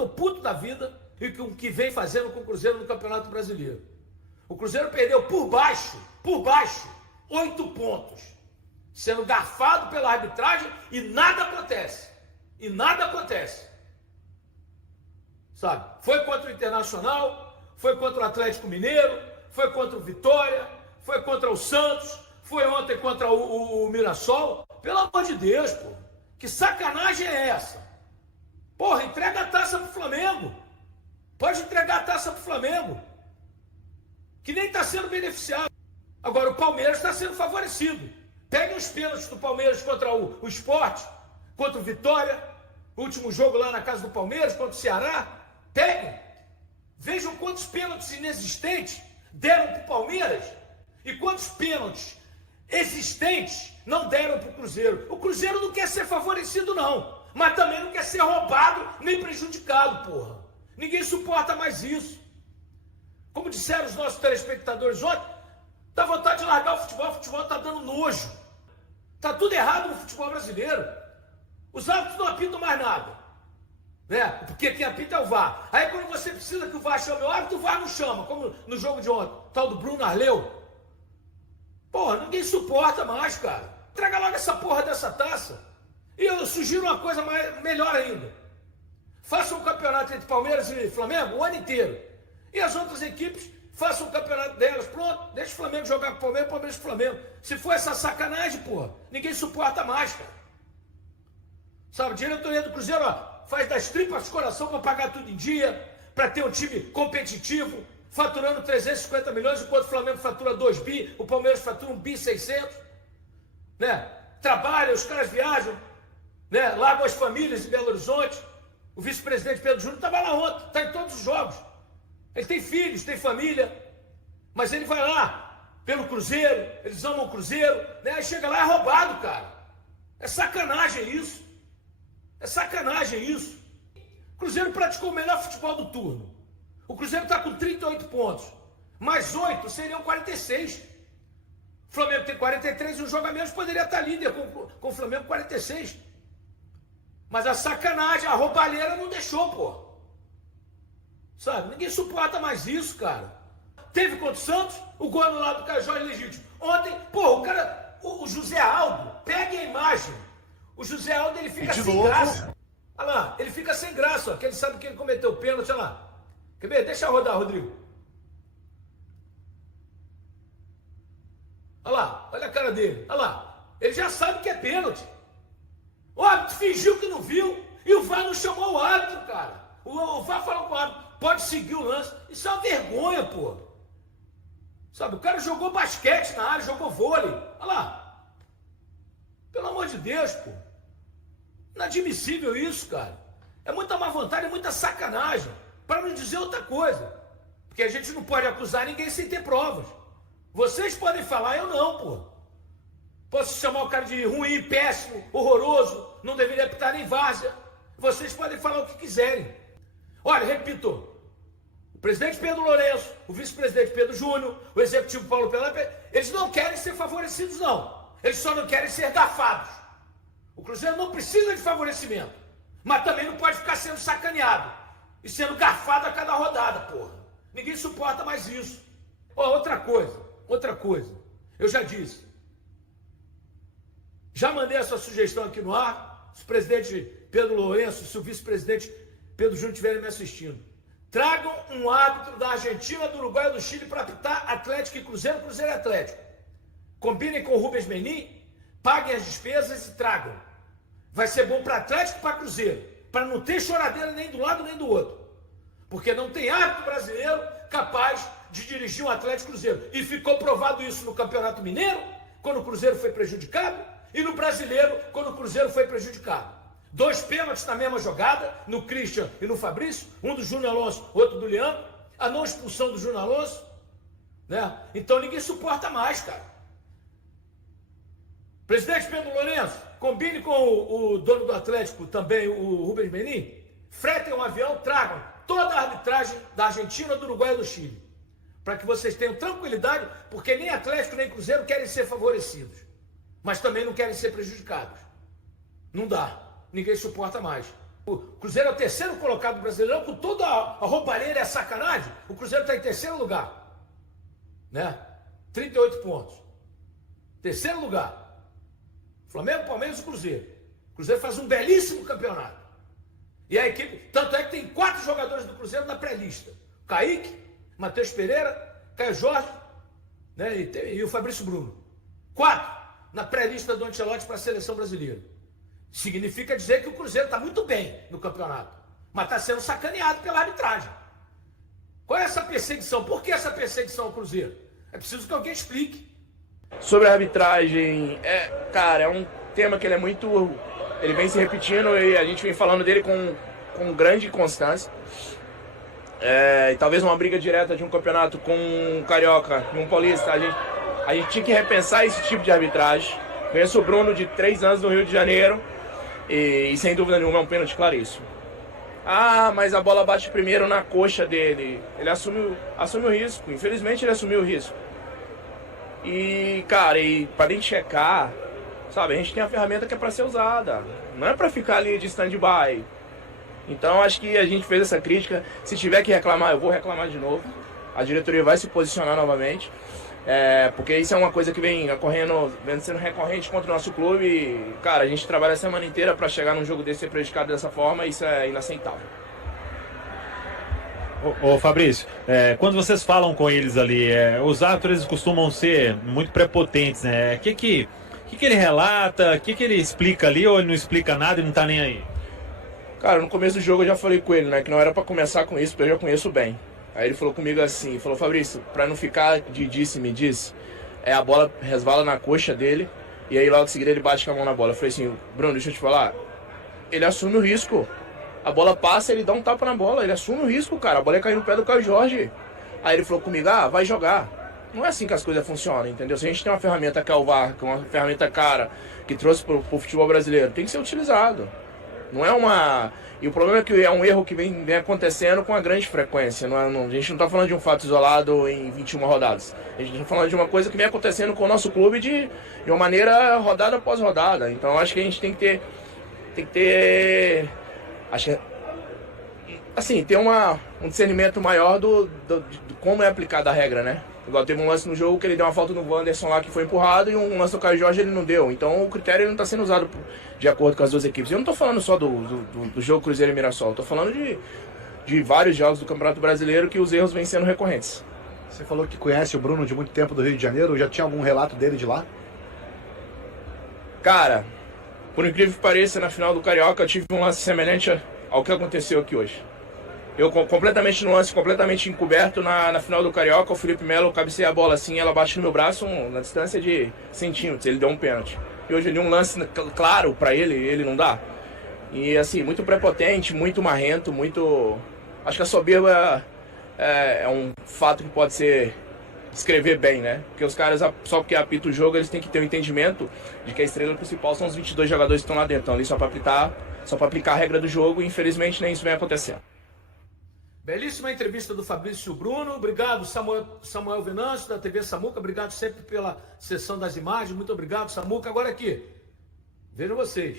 tô puto da vida e com o que vem fazendo com o Cruzeiro no Campeonato Brasileiro. O Cruzeiro perdeu por baixo, 8 pontos, sendo garfado pela arbitragem e nada acontece. Sabe? Foi contra o Internacional, foi contra o Atlético Mineiro, foi contra o Vitória, foi contra o Santos, foi ontem contra o Mirassol. Pelo amor de Deus, pô. Que sacanagem é essa? Porra, entrega a taça pro Flamengo. Pode entregar a taça pro Flamengo. Que nem está sendo beneficiado. Agora o Palmeiras está sendo favorecido. Peguem os pênaltis do Palmeiras contra o Sport, contra o Vitória, último jogo lá na casa do Palmeiras, contra o Ceará. Peguem. Vejam quantos pênaltis inexistentes deram para o Palmeiras e quantos pênaltis existentes não deram para o Cruzeiro. O Cruzeiro não quer ser favorecido, não. Mas também não quer ser roubado nem prejudicado, porra. Ninguém suporta mais isso. Como disseram os nossos telespectadores ontem, dá vontade de largar o futebol está dando nojo. Está tudo errado no futebol brasileiro. Os árbitros não apitam mais nada. Né? Porque quem apita é o VAR. Aí quando você precisa que o VAR chame o árbitro, o VAR não chama, como no jogo de ontem, tal do Bruno Arleu. Porra, ninguém suporta mais, cara. Entrega logo essa porra dessa taça. E eu sugiro uma coisa melhor ainda. Façam um campeonato entre Palmeiras e Flamengo o ano inteiro. E as outras equipes façam o campeonato delas. Pronto, deixa o Flamengo jogar com o Palmeiras, Palmeiras com o Flamengo. Se for essa sacanagem, porra, ninguém suporta mais, cara. Sabe, a diretoria do Cruzeiro, ó, faz das tripas de coração para pagar tudo em dia, para ter um time competitivo, faturando 350 milhões, enquanto o Flamengo fatura 2 bi, o Palmeiras fatura 1 bi 600, né? Trabalha, os caras viajam, né? Largam as famílias em Belo Horizonte. O vice-presidente Pedro Júnior estava lá ontem, está em todos os jogos. Ele tem filhos, tem família, mas ele vai lá pelo Cruzeiro, eles amam o Cruzeiro, né? Aí chega lá e é roubado, cara. É sacanagem isso. É sacanagem isso. O Cruzeiro praticou o melhor futebol do turno. O Cruzeiro está com 38 pontos. Mais 8 seriam 46. O Flamengo tem 43 e um jogo a menos poderia estar líder com o Flamengo 46. Mas a sacanagem, a roubalheira não deixou, pô. Sabe? Ninguém suporta mais isso, cara. Teve contra o Santos, o gol anulado do Cajó é legítimo. Ontem, pô, o cara, o José Aldo, pegue a imagem. O José Aldo, ele fica sem graça. Olha lá, ele fica sem graça, ó, que ele sabe que ele cometeu o pênalti, olha lá. Quer ver? Deixa eu rodar, Rodrigo. Olha lá, olha a cara dele, olha lá. Ele já sabe que é pênalti. O árbitro fingiu que não viu e o VAR não chamou o árbitro, cara. O VAR falou com o árbitro, pode seguir o lance. Isso é uma vergonha, pô. Sabe, o cara jogou basquete na área, jogou vôlei. Olha lá. Pelo amor de Deus, pô. Inadmissível isso, cara. É muita má vontade, é muita sacanagem. Para não dizer outra coisa. Porque a gente não pode acusar ninguém sem ter provas. Vocês podem falar, eu não, pô. Posso chamar o cara de ruim, péssimo, horroroso, não deveria apitar nem várzea. Vocês podem falar o que quiserem. Olha, repito, o presidente Pedro Lourenço, o vice-presidente Pedro Júnior, o executivo Paulo Pelé, eles não querem ser favorecidos, não. Eles só não querem ser garfados. O Cruzeiro não precisa de favorecimento, mas também não pode ficar sendo sacaneado e sendo garfado a cada rodada, porra. Ninguém suporta mais isso. Ó, outra coisa, eu já disse. Já mandei essa sugestão aqui no ar. Se o presidente Pedro Lourenço, se o vice-presidente Pedro Júnior estiverem me assistindo, tragam um árbitro da Argentina, do Uruguai e do Chile para apitar Atlético e Cruzeiro, Cruzeiro e Atlético. Combinem com o Rubens Menin, paguem as despesas e tragam. Vai ser bom para Atlético e para Cruzeiro, para não ter choradeira nem do lado nem do outro. Porque não tem árbitro brasileiro capaz de dirigir um Atlético e Cruzeiro. E ficou provado isso no Campeonato Mineiro, quando o Cruzeiro foi prejudicado, e no Brasileiro, quando o Cruzeiro foi prejudicado. 2 pênaltis na mesma jogada, no Christian e no Fabrício, um do Júnior Alonso, outro do Leandro, a não expulsão do Júnior Alonso, né? Então ninguém suporta mais, cara. Presidente Pedro Lourenço, combine com o dono do Atlético, também o Rubens Menin, fretem um avião, tragam toda a arbitragem da Argentina, do Uruguai e do Chile, para que vocês tenham tranquilidade, porque nem Atlético nem Cruzeiro querem ser favorecidos, mas também não querem ser prejudicados. Não dá. Ninguém suporta mais. O Cruzeiro é o terceiro colocado do Brasileirão, com toda a roubalheira e a sacanagem. O Cruzeiro está em terceiro lugar, né? 38 pontos. Terceiro lugar. Flamengo, Palmeiras e Cruzeiro. O Cruzeiro faz um belíssimo campeonato. E a equipe, tanto é que tem 4 jogadores do Cruzeiro na pré-lista. Kaique, Matheus Pereira, Caio Jorge, né? E o Fabrício Bruno. 4 na pré-lista do Ancelotti para a seleção brasileira. Significa dizer que o Cruzeiro está muito bem no campeonato, mas está sendo sacaneado pela arbitragem. Qual é essa perseguição? Por que essa perseguição ao Cruzeiro? É preciso que alguém explique. Sobre a arbitragem, cara, é um tema que ele vem se repetindo e a gente vem falando dele com grande constância. E talvez uma briga direta de um campeonato com um carioca e um paulista, a gente tinha que repensar esse tipo de arbitragem. Conheço o Bruno de 3 anos no Rio de Janeiro e sem dúvida nenhuma é um pênalti claríssimo. Ah, mas a bola bate primeiro na coxa dele. Ele assume o risco, infelizmente ele assumiu o risco. E, cara, pra gente checar, sabe, a gente tem a ferramenta que é pra ser usada, não é pra ficar ali de stand-by. Então acho que a gente fez essa crítica. Se tiver que reclamar, eu vou reclamar de novo. A diretoria vai se posicionar novamente. Porque isso é uma coisa que vem sendo recorrente contra o nosso clube. E, cara, a gente trabalha a semana inteira para chegar num jogo desse ser prejudicado dessa forma, e isso é inaceitável. Ô Fabrício, quando vocês falam com eles ali, os árbitros eles costumam ser muito prepotentes, né? O que ele relata, o que ele explica ali, ou ele não explica nada e não tá nem aí? Cara, no começo do jogo eu já falei com ele, né, que não era para começar com isso, porque eu já conheço bem. Aí ele falou comigo assim, falou: Fabrício, pra não ficar de disse-me disse, a bola resvala na coxa dele, e aí logo em seguida ele bate com a mão na bola. Eu falei assim: Bruno, deixa eu te falar, ele assume o risco. A bola passa, ele dá um tapa na bola, ele assume o risco, cara. A bola ia cair no pé do Caio Jorge. Aí ele falou comigo: vai jogar. Não é assim que as coisas funcionam, entendeu? Se a gente tem uma ferramenta que é o VAR, que é uma ferramenta cara, que trouxe pro futebol brasileiro, tem que ser utilizado. Não é uma... E o problema é que é um erro que vem acontecendo com uma grande frequência. A gente não está falando de um fato isolado em 21 rodadas. A gente está falando de uma coisa que vem acontecendo com o nosso clube de uma maneira rodada após rodada. Então acho que a gente tem que ter acho que, assim, ter um discernimento maior de como é aplicada a regra, né? Igual teve um lance no jogo que ele deu uma falta no Wanderson lá que foi empurrado, e um lance do Caio Jorge ele não deu. Então o critério não está sendo usado de acordo com as duas equipes. Eu não estou falando só do jogo Cruzeiro e Mirassol, estou falando de vários jogos do Campeonato Brasileiro que os erros vêm sendo recorrentes. Você falou que conhece o Bruno de muito tempo do Rio de Janeiro, já tinha algum relato dele de lá? Cara, por incrível que pareça, na final do Carioca eu tive um lance semelhante ao que aconteceu aqui hoje. Eu completamente no lance, completamente encoberto na final do Carioca, o Felipe Melo cabeceia a bola assim, ela bate no meu braço na distância de centímetros, ele deu um pênalti. E hoje eu dei um lance claro pra ele não dá. E assim, muito prepotente, muito marrento, muito... Acho que a soberba é um fato que pode ser descrever bem, né? Porque os caras, só porque apita o jogo, eles têm que ter um entendimento de que a estrela principal são os 22 jogadores que estão lá dentro. Então ali só pra aplicar a regra do jogo, e infelizmente nem isso vem acontecendo. Belíssima entrevista do Fabrício Bruno. Obrigado, Samuel Venâncio, da TV Samuca. Obrigado sempre pela sessão das imagens. Muito obrigado, Samuca. Agora aqui, vejam vocês.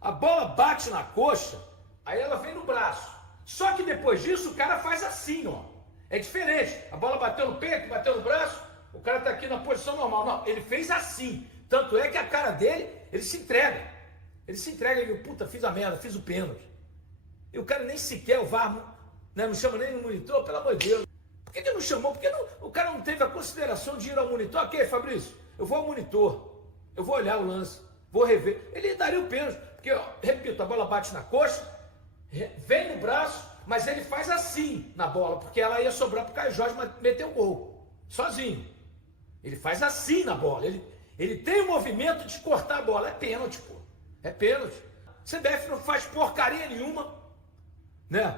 A bola bate na coxa, aí ela vem no braço. Só que depois disso, o cara faz assim, ó. É diferente. A bola bateu no peito, bateu no braço, o cara tá aqui na posição normal. Não, ele fez assim. Tanto é que a cara dele, ele se entrega. Ele, puta, fiz a merda, fiz o pênalti. E o cara nem sequer, o VAR... não chama nem no monitor, pelo amor de Deus. Por que não chamou? Porque o cara não teve a consideração de ir ao monitor. Ok, Fabrício, eu vou ao monitor, eu vou olhar o lance, vou rever. Ele daria o pênalti, porque, ó, repito, a bola bate na coxa, vem no braço, mas ele faz assim na bola, porque ela ia sobrar pro Caio Jorge meter o gol, sozinho. Ele faz assim na bola, ele tem o movimento de cortar a bola. É pênalti, pô, é pênalti. CBF não faz porcaria nenhuma, né?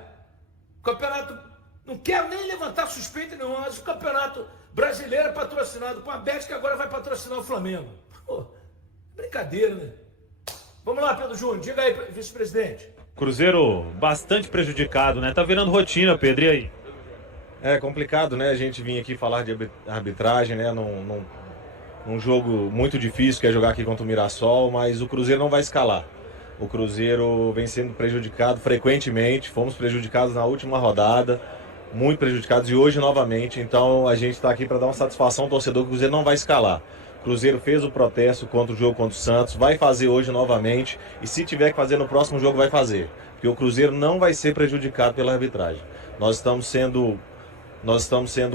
O campeonato, não quero nem levantar suspeita nenhuma, mas o campeonato brasileiro é patrocinado por a Bet, que agora vai patrocinar o Flamengo. Pô, brincadeira, né? Vamos lá, Pedro Júnior, diga aí, vice-presidente. Cruzeiro bastante prejudicado, né? Tá virando rotina, Pedro, e aí? É complicado, né? A gente vir aqui falar de arbitragem, né? Num jogo muito difícil, que é jogar aqui contra o Mirassol, mas o Cruzeiro não vai escalar. O Cruzeiro vem sendo prejudicado frequentemente, fomos prejudicados na última rodada, muito prejudicados e hoje novamente. Então a gente está aqui para dar uma satisfação ao torcedor que o Cruzeiro não vai escalar. O Cruzeiro fez o protesto contra o jogo contra o Santos, vai fazer hoje novamente e se tiver que fazer no próximo jogo vai fazer. Porque o Cruzeiro não vai ser prejudicado pela arbitragem. Nós estamos sendo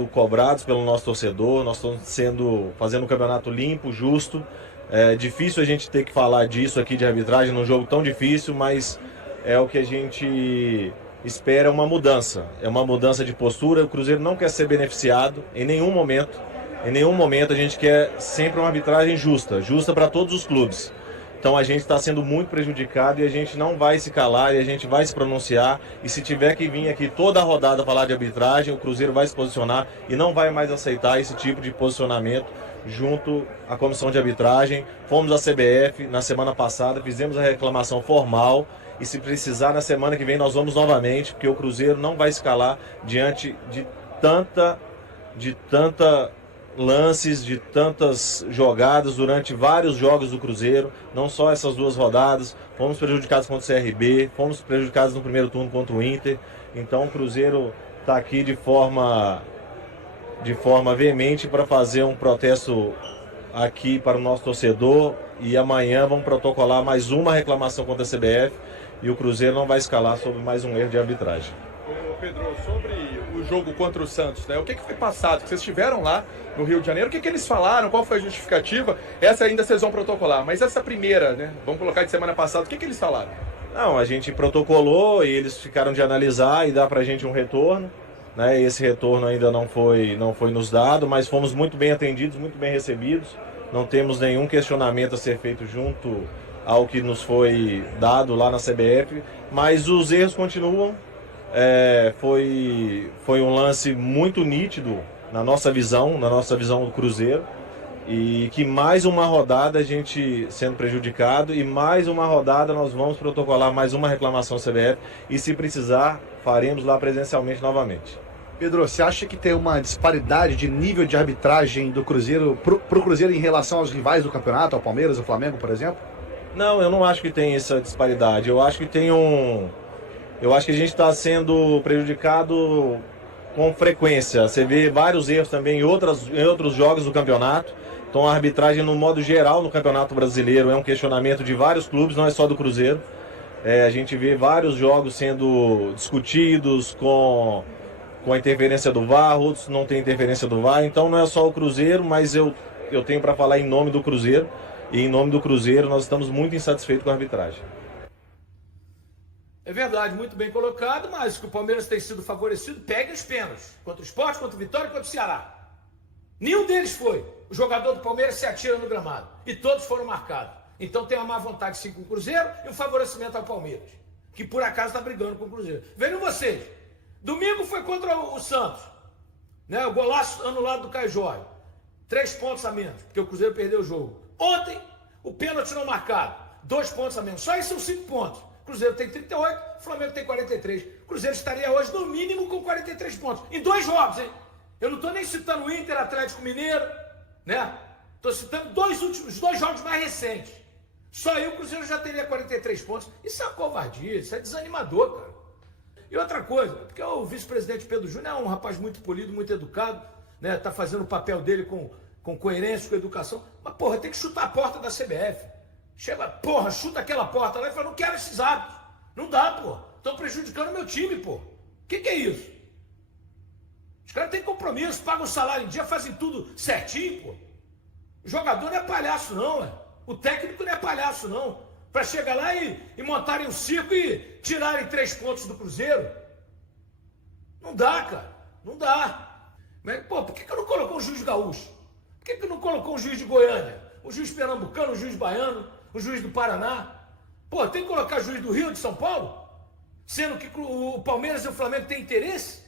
cobrados pelo nosso torcedor, nós estamos fazendo um campeonato limpo, justo. É difícil a gente ter que falar disso aqui de arbitragem num jogo tão difícil, mas é o que a gente espera, uma mudança. É uma mudança de postura. O Cruzeiro não quer ser beneficiado em nenhum momento. Em nenhum momento a gente quer sempre uma arbitragem justa, justa para todos os clubes. Então a gente está sendo muito prejudicado e a gente não vai se calar e a gente vai se pronunciar. E se tiver que vir aqui toda a rodada falar de arbitragem, o Cruzeiro vai se posicionar e não vai mais aceitar esse tipo de posicionamento junto à comissão de arbitragem. Fomos à CBF na semana passada, fizemos a reclamação formal e se precisar na semana que vem nós vamos novamente, porque o Cruzeiro não vai se calar diante de tanta lances, de tantas jogadas durante vários jogos do Cruzeiro, não só essas 2 rodadas. Fomos prejudicados contra o CRB, fomos prejudicados no primeiro turno contra o Inter. Então o Cruzeiro está aqui de forma veemente para fazer um protesto aqui para o nosso torcedor e amanhã vamos protocolar mais uma reclamação contra a CBF e o Cruzeiro não vai escalar sobre mais um erro de arbitragem. Ô Pedro, sobre o jogo contra o Santos, né? O que foi passado? Vocês estiveram lá no Rio de Janeiro, o que eles falaram? Qual foi a justificativa? Essa ainda vocês vão protocolar, mas essa primeira, né? Vamos colocar de semana passada, o que eles falaram? Não, a gente protocolou e eles ficaram de analisar e dar pra gente um retorno, né? Esse retorno ainda não foi nos dado, mas fomos muito bem atendidos, muito bem recebidos. Não temos nenhum questionamento a ser feito junto ao que nos foi dado lá na CBF, mas os erros continuam. Foi um lance muito nítido na nossa visão do Cruzeiro, e que mais uma rodada a gente sendo prejudicado e mais uma rodada nós vamos protocolar mais uma reclamação à CBF e se precisar faremos lá presencialmente novamente. Pedro, você acha que tem uma disparidade de nível de arbitragem do Cruzeiro pro Cruzeiro em relação aos rivais do campeonato, ao Palmeiras, ao Flamengo, por exemplo? Não, eu não acho que tem essa disparidade. Eu acho que a gente está sendo prejudicado com frequência. Você vê vários erros também em outros jogos do campeonato. Então a arbitragem, no modo geral, no Campeonato Brasileiro é um questionamento de vários clubes, não é só do Cruzeiro. A gente vê vários jogos sendo discutidos com a interferência do VAR, outros não tem interferência do VAR. Então não é só o Cruzeiro, mas eu tenho para falar em nome do Cruzeiro. E em nome do Cruzeiro nós estamos muito insatisfeitos com a arbitragem. É verdade, muito bem colocado, mas que o Palmeiras tem sido favorecido, pegue os pênaltis. Contra o Sport, contra o Vitória e contra o Ceará. Nenhum deles foi. O jogador do Palmeiras se atira no gramado. E todos foram marcados. Então tem uma má vontade sim com o Cruzeiro e um favorecimento ao Palmeiras. Que por acaso está brigando com o Cruzeiro. Vejam vocês. Domingo foi contra o Santos. Né? O golaço anulado do Caio Jorge. 3 pontos a menos, porque o Cruzeiro perdeu o jogo. Ontem, o pênalti não marcado. 2 pontos a menos. Só isso são 5 pontos. O Cruzeiro tem 38, o Flamengo tem 43. O Cruzeiro estaria hoje, no mínimo, com 43 pontos. Em 2 jogos, hein? Eu não estou nem citando o Inter, Atlético Mineiro, né? Estou citando os 2 jogos mais recentes. Só aí o Cruzeiro já teria 43 pontos. Isso é uma covardia, isso é desanimador, cara. E outra coisa, porque o vice-presidente Pedro Júnior é um rapaz muito polido, muito educado, né? Tá fazendo o papel dele com coerência, com educação. Mas, porra, tem que chutar a porta da CBF. Chega, porra, chuta aquela porta lá e fala, não quero esses hábitos. Não dá, porra. Estão prejudicando o meu time, porra. O que é isso? Os caras têm compromisso, pagam o salário em dia, fazem tudo certinho, porra. O jogador não é palhaço, não, ué. O técnico não é palhaço, não. Para chegar lá e montarem um circo e tirarem 3 pontos do Cruzeiro. Não dá, cara. Não dá. Mas, pô, por que eu não colocou um juiz gaúcho? Por que não colocou um juiz de Goiânia? Um juiz pernambucano, um juiz baiano, um juiz do Paraná? Pô, tem que colocar juiz do Rio, de São Paulo? Sendo que o Palmeiras e o Flamengo têm interesse?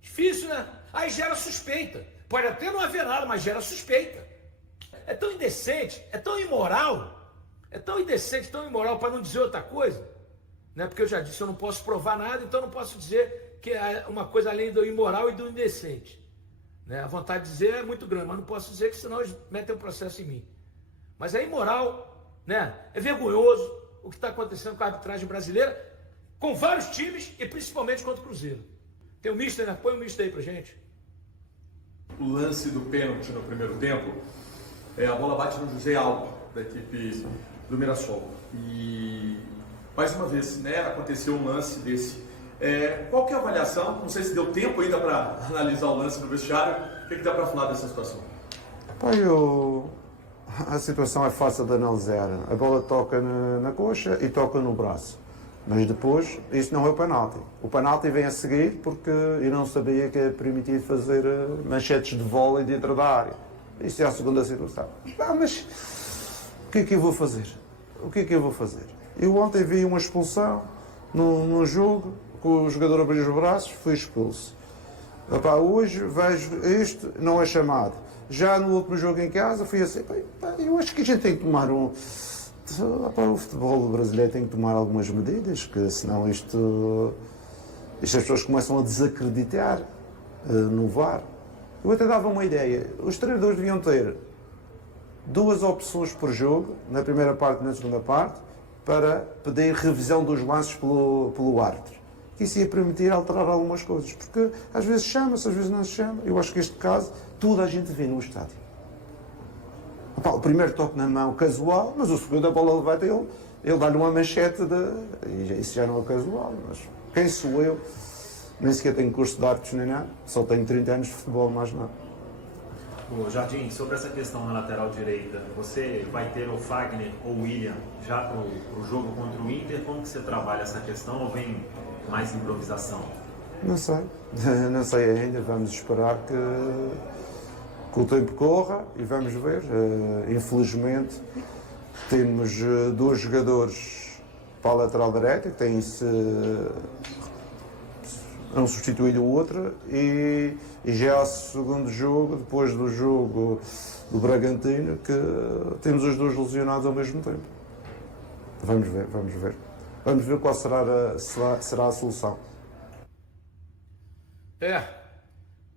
Difícil, né? Aí gera suspeita. Pode até não haver nada, mas gera suspeita. É tão indecente, é tão imoral, tão imoral, para não dizer outra coisa, né? Porque eu já disse, eu não posso provar nada, então não posso dizer que é uma coisa além do imoral e do indecente. Né? A vontade de dizer é muito grande, mas não posso dizer que senão eles metem um processo em mim. Mas é imoral, né? É vergonhoso, o que está acontecendo com a arbitragem brasileira, com vários times e principalmente contra o Cruzeiro. Tem o mister, né? Põe o mister aí pra gente. O lance do pênalti no primeiro tempo, a bola bate no José Aldo, da equipe do Mirassol. E, mais uma vez, né, aconteceu um lance desse. Qual que é a avaliação? Não sei se deu tempo ainda para analisar o lance no vestiário. O que dá para falar dessa situação? A situação é fácil de analisar. A bola toca na coxa e toca no braço. Mas depois, isso não é o penalti. O penalti vem a seguir porque eu não sabia que é permitido fazer manchetes de vôlei dentro da área. Isso é a segunda situação. Mas o que é que eu vou fazer? O que é que eu vou fazer? Eu ontem vi uma expulsão num jogo, que o jogador abriu os braços, foi expulso. Hoje vejo isto, não é chamado. Já no último jogo em casa fui assim, eu acho que a gente tem que tomar o futebol brasileiro tem que tomar algumas medidas, que senão as pessoas começam a desacreditar no VAR. Eu até dava uma ideia, os treinadores deviam ter 2 opções por jogo, na primeira parte e na segunda parte, para pedir revisão dos lances pelo árbitro. Isso ia permitir alterar algumas coisas, porque às vezes chama-se, às vezes não se chama. Eu acho que este caso, toda a gente vê no estádio. O primeiro toque na mão, casual, mas o segundo a bola levanta ele dá-lhe uma manchete isso já não é casual, mas quem sou eu? Nem sequer tenho curso de árbitros nem nada, só tenho 30 anos de futebol, mais nada. Ô Jardim, sobre essa questão na lateral direita, você vai ter o Fagner ou o William já para o jogo contra o Inter? Como que você trabalha essa questão ou vem mais improvisação? Não sei, não sei ainda, vamos esperar que o tempo corra e vamos ver. Infelizmente temos 2 jogadores para a lateral direita que têm-se um substituído o outro e já é o segundo jogo, depois do jogo do Bragantino, que temos os 2 lesionados ao mesmo tempo. Vamos ver. Vamos ver qual será a solução.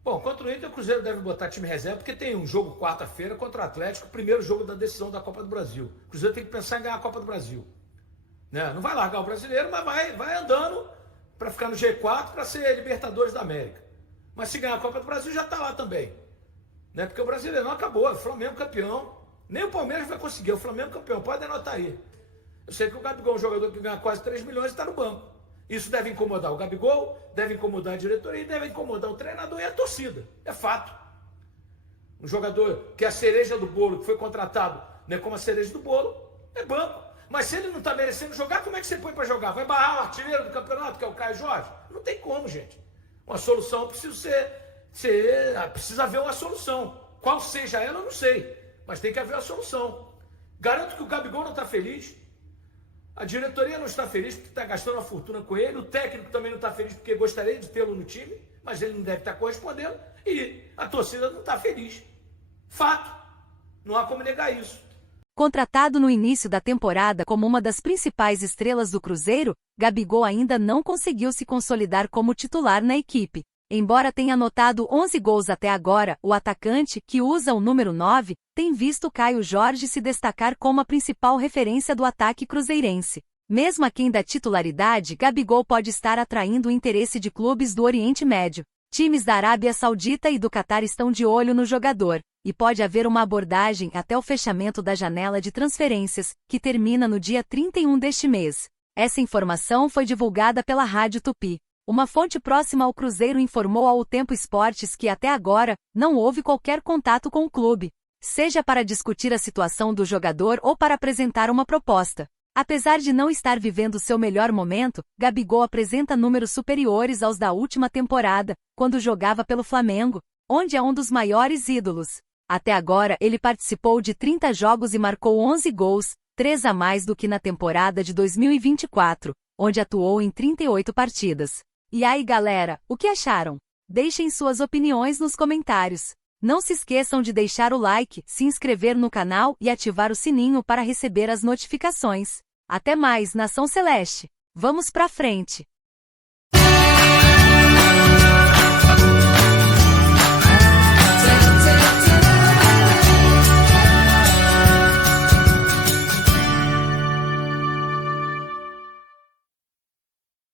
Bom, contra o Inter, o Cruzeiro deve botar time reserva, porque tem um jogo quarta-feira contra o Atlético, o primeiro jogo da decisão da Copa do Brasil. O Cruzeiro tem que pensar em ganhar a Copa do Brasil. Né? Não vai largar o brasileiro, mas vai andando para ficar no G4 para ser Libertadores da América. Mas se ganhar a Copa do Brasil, já está lá também. Né? Porque o brasileiro não acabou, o Flamengo campeão. Nem o Palmeiras vai conseguir, o Flamengo campeão, pode anotar aí. Eu sei que o Gabigol é um jogador que ganha quase 3 milhões e está no banco. Isso deve incomodar o Gabigol, deve incomodar a diretoria e deve incomodar o treinador e a torcida. É fato. Um jogador que é a cereja do bolo, que foi contratado, né, como a cereja do bolo, é banco. Mas se ele não está merecendo jogar, como é que você põe para jogar? Vai barrar o artilheiro do campeonato, que é o Caio Jorge? Não tem como, gente. Uma solução precisa haver uma solução. Qual seja ela, eu não sei. Mas tem que haver uma solução. Garanto que o Gabigol não está feliz. A diretoria não está feliz porque está gastando uma fortuna com ele. O técnico também não está feliz porque gostaria de tê-lo no time, mas ele não deve estar correspondendo. E a torcida não está feliz. Fato. Não há como negar isso. Contratado no início da temporada como uma das principais estrelas do Cruzeiro, Gabigol ainda não conseguiu se consolidar como titular na equipe. Embora tenha anotado 11 gols até agora, o atacante, que usa o número 9, tem visto Caio Jorge se destacar como a principal referência do ataque cruzeirense. Mesmo aquém da titularidade, Gabigol pode estar atraindo o interesse de clubes do Oriente Médio. Times da Arábia Saudita e do Catar estão de olho no jogador, e pode haver uma abordagem até o fechamento da janela de transferências, que termina no dia 31 deste mês. Essa informação foi divulgada pela Rádio Tupi. Uma fonte próxima ao Cruzeiro informou ao Tempo Esportes que até agora, não houve qualquer contato com o clube, seja para discutir a situação do jogador ou para apresentar uma proposta. Apesar de não estar vivendo seu melhor momento, Gabigol apresenta números superiores aos da última temporada, quando jogava pelo Flamengo, onde é um dos maiores ídolos. Até agora ele participou de 30 jogos e marcou 11 gols, 3 a mais do que na temporada de 2024, onde atuou em 38 partidas. E aí galera, o que acharam? Deixem suas opiniões nos comentários. Não se esqueçam de deixar o like, se inscrever no canal e ativar o sininho para receber as notificações. Até mais, Nação Celeste! Vamos pra frente!